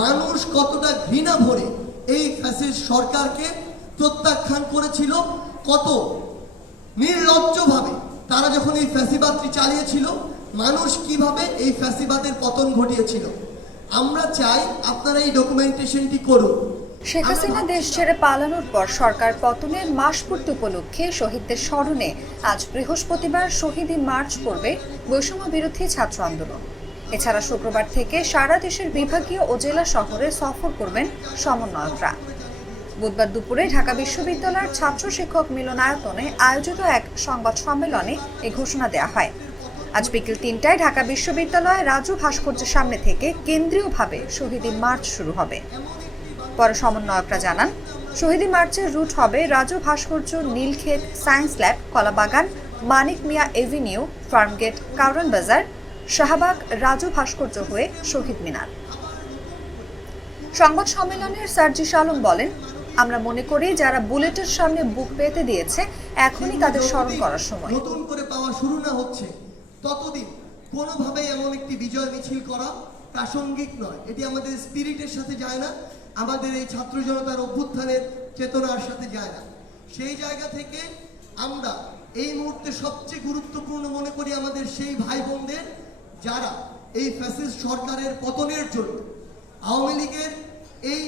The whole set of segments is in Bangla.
মানুষ কতটা ঘৃণা ভরে এই ফ্যাসিস্ট সরকারকে প্রত্যাখ্যান করেছিল, কত নির্লজ্জভাবে তারা যখন এই ফ্যাসিবাদটি চালিয়েছিল, মানুষ কিভাবে এই ফ্যাসিবাদের পতন ঘটিয়েছিল। আমরা চাই আপনারা এই ডকুমেন্টেশনটি করুন। শেখ হাসিনা দেশ ছেড়ে পালানোর পর সরকার পতনের মাস পূর্তি উপলক্ষে শহীদদের স্মরণে আজ বৃহস্পতিবার শহীদি মার্চ করবে বৈষম্য বিরোধী ছাত্র আন্দোলন। এছাড়া শুক্রবার থেকে সারা দেশের বিভাগীয় ও জেলা শহরে সফর করবেন সমন্বয়করা। বুধবার দুপুরে ঢাকা বিশ্ববিদ্যালয়ের ছাত্র শিক্ষক মিলনায়তনে আয়োজিত এক সংবাদ সম্মেলনে এই ঘোষণা দেওয়া হয়। আজ বিকেল ৩টায় ঢাকা বিশ্ববিদ্যালয়ে রাজু ভাস্কর্যের সামনে থেকে কেন্দ্রীয়ভাবে শহীদি মার্চ শুরু হবে। পরে সমন্বয়করা জানান, শহীদি মার্চের রুট হবে রাজু ভাস্কর্য, নীলক্ষেত, সায়েন্স ল্যাব, কলাবাগান, মানিক মিয়া এভিনিউ, ফার্মগেট, কারওয়ান বাজার, শাহবাগ, রাজু ভাস্কর্য হয়ে শহীদ মিনার। সংবাদ সম্মেলনের সার্জিস আলম বলেন, আমরা মনে করি যারা বুলেটের সামনে বুক পেতে দিয়েছে এখনই তাদের স্মরণ করার সময়। নতুন করে পাওয়া শুরু না হচ্ছে ততদিন কোনোভাবেই এমন একটি বিজয় মিছিল করা প্রাসঙ্গিক নয়। এটি আমাদের স্পিরিটের সাথে যায় না, আমাদের এই ছাত্র জনতার অভ্যুত্থানের চেতনার সাথে যায় না। সেই জায়গা থেকে আমরা এই মুহূর্তে সবচেয়ে গুরুত্বপূর্ণ মনে করি আমাদের সেই ভাই বোনদের যারা এই ফ্যাসিস্ট সরকারের পতনের জন্য, আওয়ামী লীগের এই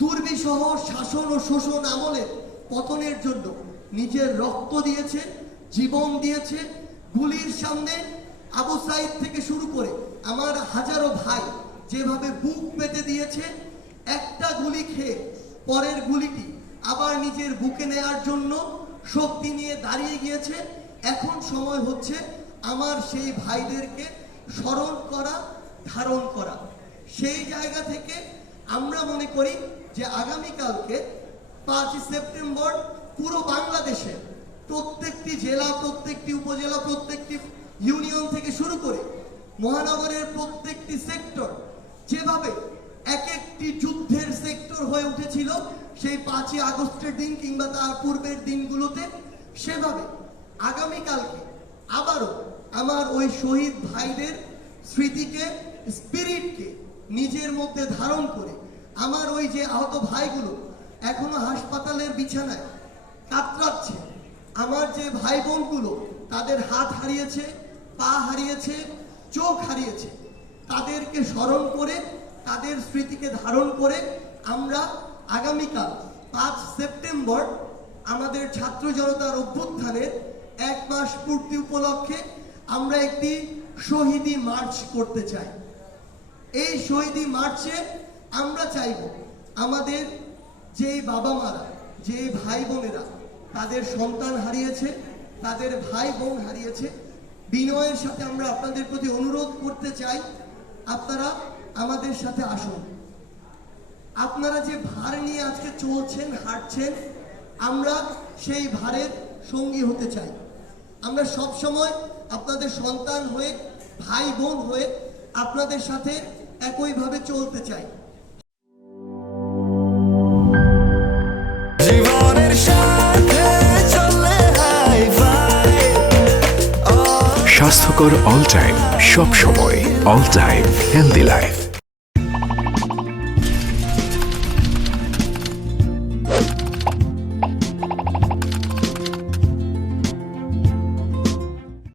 দুর্বিষহ শাসন ও শোষণ আমলের পতনের জন্য নিজের রক্ত দিয়েছে, জীবন দিয়েছে। গুলির সামনে আবু সাইদ থেকে শুরু করে আমার হাজারো ভাই যেভাবে বুক পেতে দিয়েছে, একটা গুলি খেয়ে পরের গুলিটি আবার নিজের বুকে নেয়ার জন্য শক্তি নিয়ে দাঁড়িয়ে গিয়েছে। এখন সময় হচ্ছে আমার সেই ভাইদেরকে স্মরণ করা, ধারণ করা। সেই জায়গা থেকে আমরা মনে করি যে আগামীকালকে 5 সেপ্টেম্বর পুরো বাংলাদেশে প্রত্যেকটি জেলা, প্রত্যেকটি উপজেলা, প্রত্যেকটি ইউনিয়ন থেকে শুরু করে মহানগরের প্রত্যেকটি সেক্টর যেভাবে এক একটি যুদ্ধের সেক্টর হয়ে উঠেছিল সেই 5ই আগস্টের দিন কিংবা তার পূর্বের দিনগুলোতে, সেভাবে আগামীকালকে আবারও আমার ওই শহীদ ভাইদের স্মৃতিকে, স্পিরিটকে নিজের মধ্যে ধারণ করে আমার ওই যে আহত ভাইগুলো এখনো হাসপাতালের বিছানায় কাতরাচ্ছে, আমার যে ভাই বোনগুলো তাদের হাত হারিয়েছে, পা হারিয়েছে, চোখ হারিয়েছে, তাদেরকে স্মরণ করে, তাদের স্মৃতিকে ধারণ করে আমরা আগামীকাল 5 সেপ্টেম্বর আমাদের ছাত্র জনতার অভ্যুত্থানের 1 মাস পূর্তি উপলক্ষে আমরা একটি শহীদি মার্চ করতে চাই। এই শহীদি মার্চে আমরা চাইব আমাদের যে বাবা মারা, যে ভাই বোনেরা তাদের সন্তান হারিয়েছে, তাদের ভাই বোন হারিয়েছে, বিনয়ের সাথে আমরা আপনাদের প্রতি অনুরোধ করতে চাই, আপনারা আমাদের সাথে আসুন। আপনারা যে ভার নিয়ে আজকে চলছেন, হাঁটছেন, আমরা সেই ভারের সঙ্গী হতে চাই। আমরা সব সময় আপনাদের সন্তান হয়ে, ভাই বোন হয়ে আপনাদের সাথে একইভাবে চলতে চাই। স্বাস্থ্যকর অল টাইম, সব সময় অল টাইম হেলদি লাইফ।